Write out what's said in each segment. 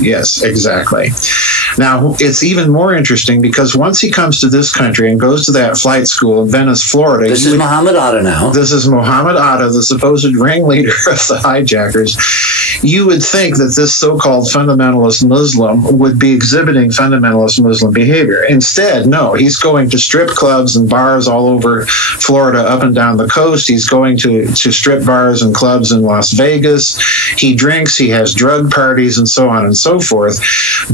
Yes, exactly. Now, it's even more interesting because once he comes to this country and goes to that flight school in Venice, Florida... This is Muhammad Atta now. This is Muhammad Atta, the supposed ringleader of the hijackers. You would think that this so-called fundamentalist Muslim would be exhibiting fundamentalist Muslim behavior. Instead, no, he's going to strip clubs and bars all over Florida, up and down the coast. He's going to strip bars and clubs in Las Vegas. He drinks, he has drug parties, and so on and so forth.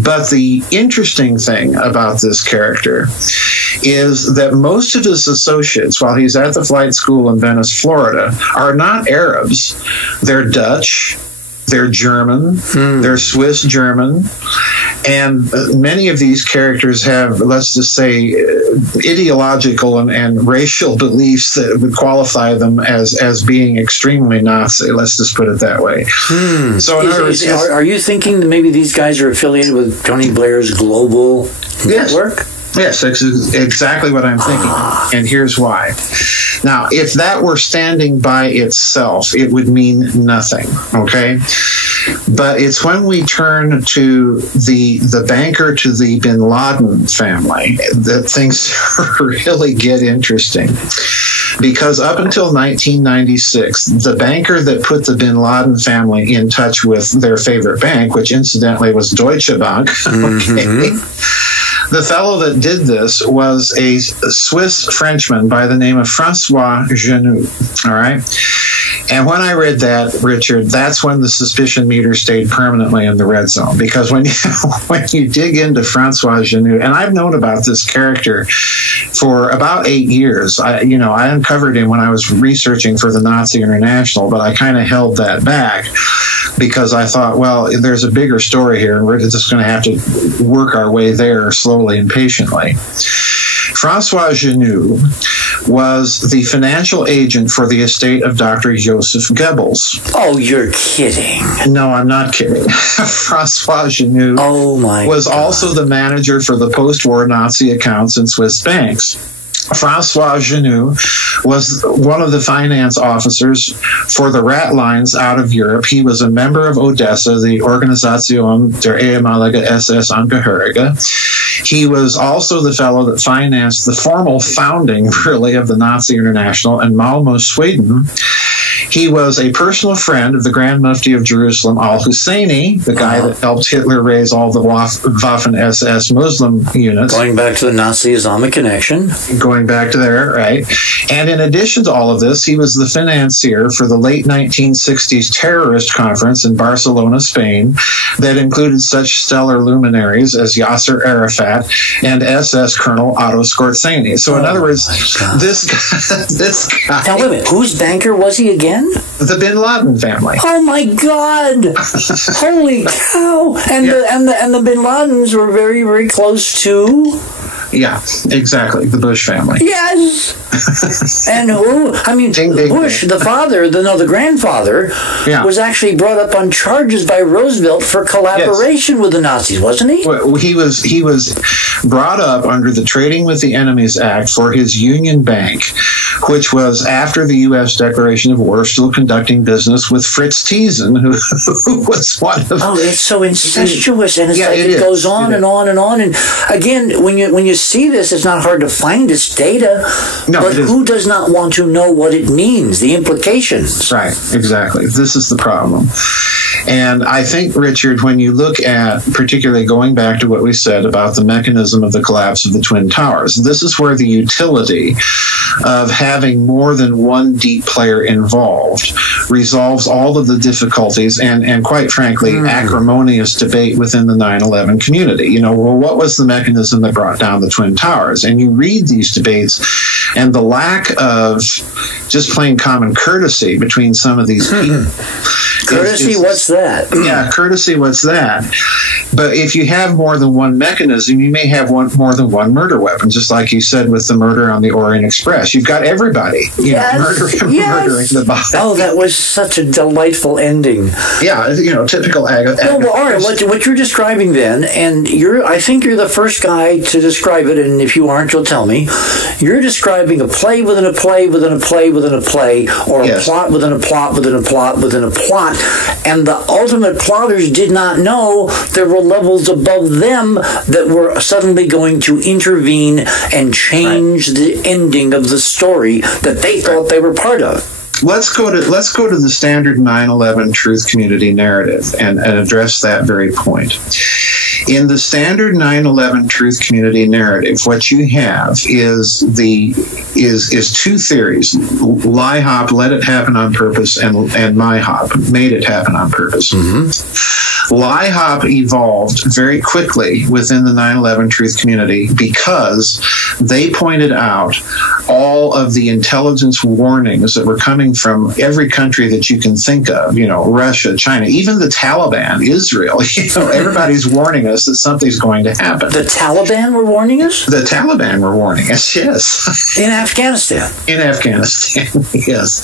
But the interesting thing about this character is that most of his associates, while he's at the flight school in Venice, Florida, are not Arabs. They're Dutch, they're German, they're Swiss German, and many of these characters have, let's just say, ideological and racial beliefs that would qualify them as being extremely Nazi. Let's just put it that way. So, in other words, are you thinking that maybe these guys are affiliated with Tony Blair's global network? Yes, that's exactly what I'm thinking. And here's why. Now, if that were standing by itself, it would mean nothing, okay? But it's when we turn to the banker to the bin Laden family that things really get interesting. Because up until 1996, the banker that put the bin Laden family in touch with their favorite bank, which incidentally was Deutschebank, okay? The fellow that did this was a Swiss Frenchman by the name of Francois Genoux, all right? And when I read that, Richard, that's when the suspicion meter stayed permanently in the red zone. Because when you dig into Francois Genoux, and I've known about this character for about 8 years. I uncovered him when I was researching for the Nazi International, but I kind of held that back because I thought, well, there's a bigger story here, and we're just going to have to work our way there slowly and patiently. Francois Genoux was the financial agent for the estate of Dr. Joseph Goebbels. Oh, you're kidding. No, I'm not kidding. Francois Genoux was also the manager for the post-war Nazi accounts in Swiss banks. Francois Genoux was one of the finance officers for the rat lines out of Europe. He was a member of Odessa, the Organisation der ehemaligen SS-Angehörige. He was also the fellow that financed the formal founding, really, of the Nazi International in Malmö, Sweden. He was a personal friend of the Grand Mufti of Jerusalem, al-Husseini, the guy that helped Hitler raise all the Waffen-SS Muslim units. Going back to the Nazi-Islamic connection. Going back to there, right. And in addition to all of this, he was the financier for the late 1960s terrorist conference in Barcelona, Spain, that included such stellar luminaries as Yasser Arafat and SS Colonel Otto Skorzeny. So in other words, this guy... Now, wait a minute. Whose banker was he again? The bin Laden family. Oh my God! Holy cow! And the bin Ladens were very, very close to. Yeah, exactly. The Bush family. Yes. And who? I mean, ding, ding, Bush, ding. the father, the grandfather, was actually brought up on charges by Roosevelt for collaboration with the Nazis, wasn't he? Well, he was brought up under the Trading with the Enemies Act for his Union Bank, which was, after the U.S. declaration of war, still conducting business with Fritz Thiessen, who was one of... Oh, it's so incestuous, and it goes on and on and on. And again, when you see this, it's not hard to find its data, but who does not want to know what it means, the implications? Right, exactly. This is the problem. And I think, Richard, when you look at, particularly going back to what we said about the mechanism of the collapse of the Twin Towers, this is where the utility of having more than one deep player involved resolves all of the difficulties and quite frankly, acrimonious debate within the 9/11 community. What was the mechanism that brought down the Twin Towers? And you read these debates, and the lack of just plain common courtesy between some of these people. Courtesy, what's that? Yeah, courtesy, what's that? But if you have more than one mechanism, you may have more than one murder weapon, just like you said with the murder on the Orient Express. You've got everybody murdering the body. Oh, that was such a delightful ending. Yeah, typical Agatha. Well, all right, what you're describing then, and I think you're the first guy to describe it, and if you aren't, you'll tell me. You're describing a play within a play within a play within a play, or a plot within a plot within a plot within a plot, and the ultimate plotters did not know there were levels above them that were suddenly going to intervene and change the ending of the story that they thought they were part of. Let's go to the standard 9/11 truth community narrative and address that very point. In the standard 9/11 truth community narrative, what you have is two theories: LIHOP, let it happen on purpose, and MIHOP, made it happen on purpose. LIHOP evolved very quickly within the 9/11 truth community because they pointed out all of the intelligence warnings that were coming from every country that you can think of, Russia, China, even the Taliban, Israel, everybody's warning us that something's going to happen. The Taliban were warning us? The Taliban were warning us, yes. In Afghanistan? In Afghanistan, yes.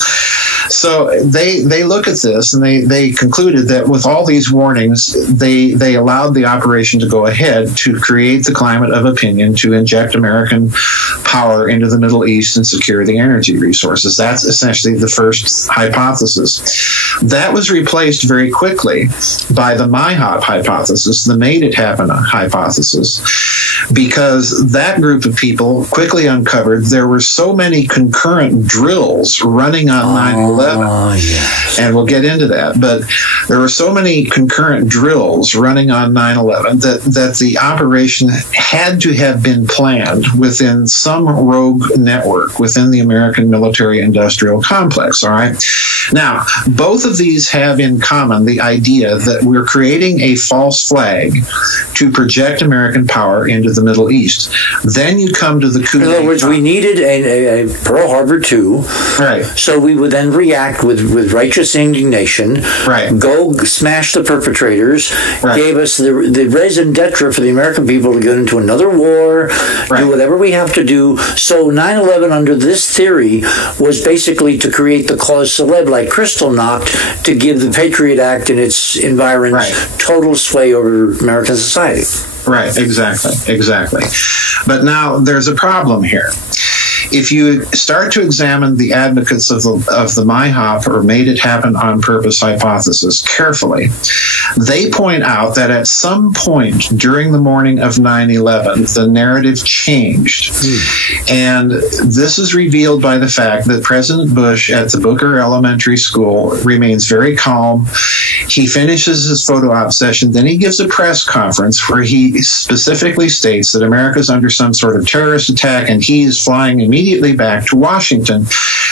So they look at this and they concluded that with all these warnings, they allowed the operation to go ahead to create the climate of opinion to inject American power into the Middle East and secure the energy resources. That's essentially the first hypothesis. That was replaced very quickly by the MIHOP hypothesis, the made it happen hypothesis, because that group of people quickly uncovered there were so many concurrent drills running on 9/11. Yes. And we'll get into that. But there were so many concurrent drills running on 9/11 that the operation had to have been planned within some rogue network within the American military-industrial complex, all right? Now, both of these have in common the idea that we're creating a false flag to project American power into the Middle East. Then you come to the coup. In other words, we needed a Pearl Harbor 2. Right. So we would then react with righteous indignation. Right. Go smash the perpetrators. Right. Gave us the raison d'etre for the American people to get into another war. Right. Do whatever we have to do. So 9/11 under this theory was basically to create the clause célèbre like Crystal knocked to give the Patriot Act and its environs total sway over American society. Right, exactly. But now there's a problem here. If you start to examine the advocates of the MIHOP or made it happen on purpose hypothesis carefully, they point out that at some point during the morning of 9/11, the narrative changed. And this is revealed by the fact that President Bush at the Booker Elementary School remains very calm. He finishes his photo op session, then he gives a press conference where he specifically states that America's under some sort of terrorist attack and he is flying immediately back to Washington.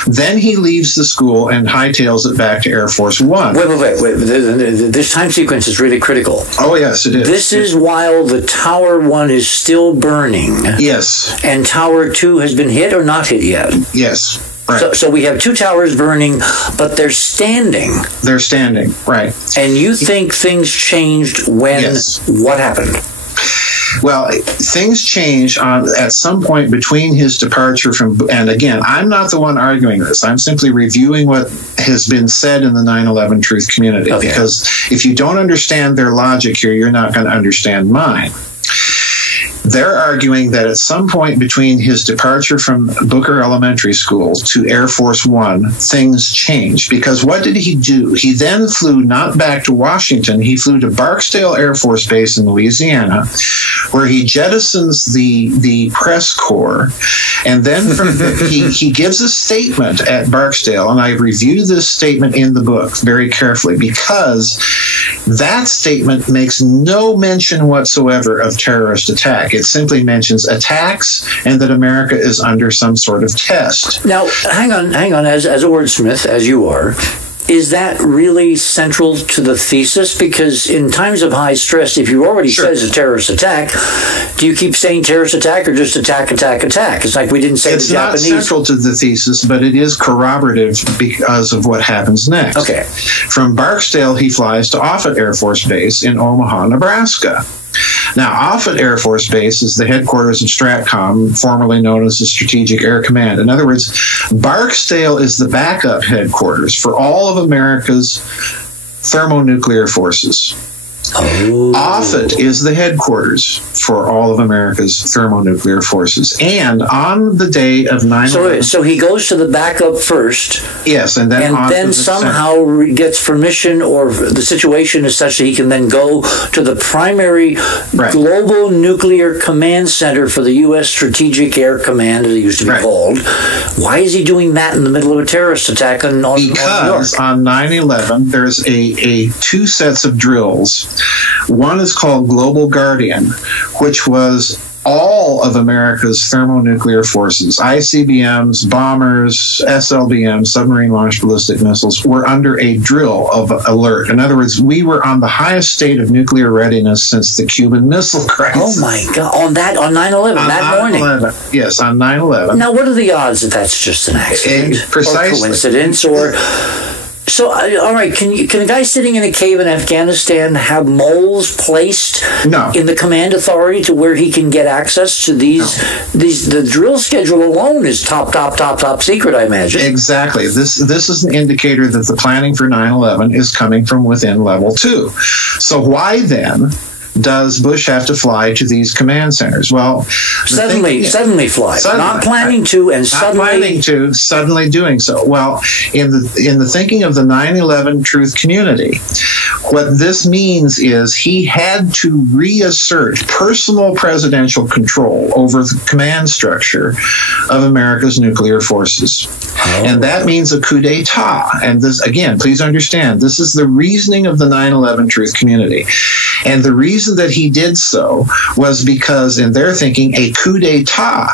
Then he leaves the school and hightails it back to Air Force One. Wait. This time sequence is really critical. Oh, yes, it is. This is while the Tower 1 is still burning. Yes. And Tower 2 has been hit or not hit yet? Yes. Right. So we have two towers burning, but they're standing. They're standing, right. And you think things changed when what happened? Well, things changed at some point between his departure from, and again, I'm not the one arguing this. I'm simply reviewing what has been said in the 9/11 truth community. Okay. Because if you don't understand their logic here, you're not going to understand mine. They're arguing that at some point between his departure from Booker Elementary School to Air Force One, things changed. Because what did he do? He then flew not back to Washington. He flew to Barksdale Air Force Base in Louisiana, where he jettisons the press corps. And then he gives a statement at Barksdale, and I review this statement in the book very carefully because that statement makes no mention whatsoever of terrorist attack. It simply mentions attacks and that America is under some sort of test. Now, hang on. As a wordsmith, as you are, is that really central to the thesis? Because in times of high stress, if you already said it's a terrorist attack, do you keep saying terrorist attack or just attack? It's like we didn't say the Japanese. It's not central to the thesis, but it is corroborative because of what happens next. Okay. From Barksdale, he flies to Offutt Air Force Base in Omaha, Nebraska. Now, Offutt Air Force Base is the headquarters of STRATCOM, formerly known as the Strategic Air Command. In other words, Barksdale is the backup headquarters for all of America's thermonuclear forces. Oh. Offutt is the headquarters for all of America's thermonuclear forces. And on the day of 9/11... So he goes to the backup first. Yes, and then somehow gets permission, or the situation is such that he can then go to the primary global nuclear command center for the U.S. Strategic Air Command, as it used to be called. Why is he doing that in the middle of a terrorist attack on New York? Because on 9/11, there's a two sets of drills. One is called Global Guardian, which was all of America's thermonuclear forces, ICBMs, bombers, SLBMs, submarine-launched ballistic missiles, were under a drill of alert. In other words, we were on the highest state of nuclear readiness since the Cuban Missile Crisis. Oh, my God. On 9/11, that morning? Yes, on 9/11. Now, what are the odds that that's just an accident? Precisely. Or coincidence, or... So, all right, can a guy sitting in a cave in Afghanistan have moles placed in the command authority to where he can get access to these? The drill schedule alone is top secret, I imagine. Exactly. This is an indicator that the planning for 9/11 is coming from within level 2. So why then does Bush have to fly to these command centers? Well, suddenly fly. Not planning to, and suddenly doing so. Well, in the thinking of the 9/11 truth community, what this means is he had to reassert personal presidential control over the command structure of America's nuclear forces. And that means a coup d'etat. And this, again, please understand, this is the reasoning of the 9/11 truth community. And the reason that he did so was because, in their thinking, a coup d'etat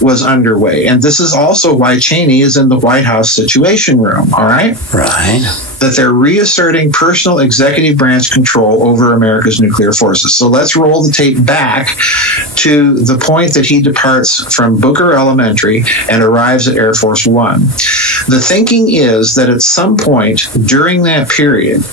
was underway. And this is also why Cheney is in the White House Situation Room, all right? Right. That they're reasserting personal executive branch control over America's nuclear forces. So let's roll the tape back to the point that he departs from Booker Elementary and arrives at Air Force One. The thinking is that at some point during that period,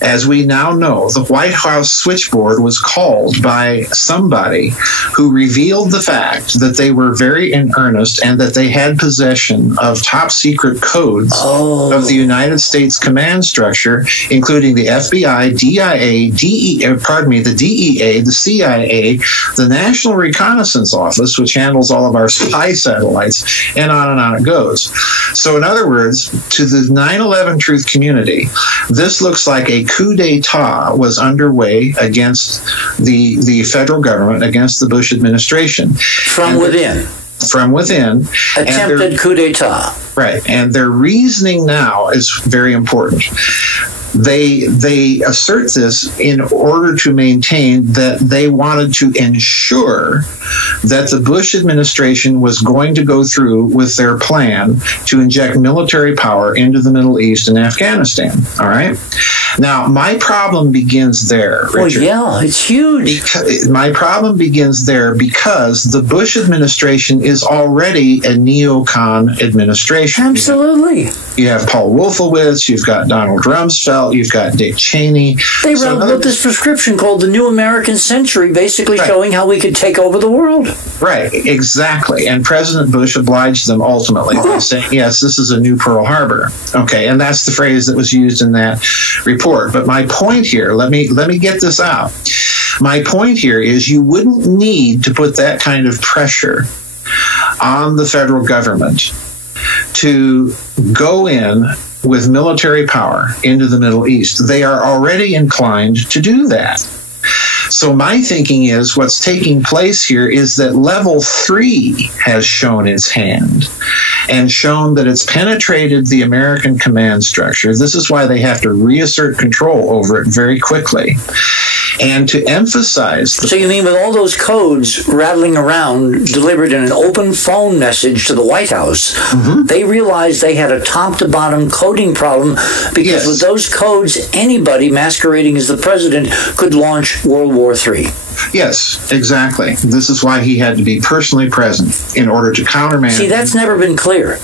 as we now know, the White House switchboard was called by somebody who revealed the fact that they were very in earnest and that they had possession of top secret codes of the United States command structure, including the FBI, DIA, the DEA, the CIA, the National Reconnaissance Office, which handles all of our spy satellites, and on it goes. So in other words, to the 9/11 truth community, this looks like a coup d'etat was underway against the federal government, against the Bush administration. From within. Attempted coup d'etat. Right. And their reasoning now is very important. They assert this in order to maintain that they wanted to ensure that the Bush administration was going to go through with their plan to inject military power into the Middle East and Afghanistan. All right? Now, my problem begins there, Richard. Well, yeah, it's huge. My problem begins there because the Bush administration is already a neocon administration. Absolutely. You have Paul Wolfowitz, you've got Donald Rumsfeld, you've got Dick Cheney. They wrote this prescription called The New American Century, basically showing how we could take over the world. Right, exactly. And President Bush obliged them ultimately by saying, yes, this is a new Pearl Harbor. Okay, and that's the phrase that was used in that report. But my point here, let me get this out. My point here is you wouldn't need to put that kind of pressure on the federal government to go in with military power into the Middle East. They are already inclined to do that. So my thinking is what's taking place here is that level 3 has shown its hand and shown that it's penetrated the American command structure. This is why they have to reassert control over it very quickly. And to emphasize... So you mean with all those codes rattling around, delivered in an open phone message to the White House, they realized they had a top-to-bottom coding problem because with those codes, anybody masquerading as the president could launch World War III. Yes, exactly. This is why he had to be personally present in order to countermand... See, that's never been clear.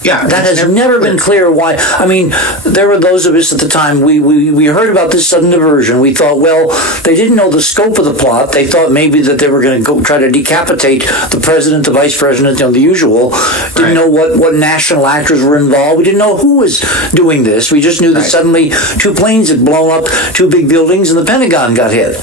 Yeah, that has never been clear why. I mean, there were those of us at the time, we heard about this sudden diversion. We thought, well, they didn't know the scope of the plot. They thought maybe that they were going to go try to decapitate the president, the vice president, and the usual. Didn't know what national actors were involved. We didn't know who was doing this. We just knew that suddenly 2 planes had blown up 2 big buildings and the Pentagon got hit.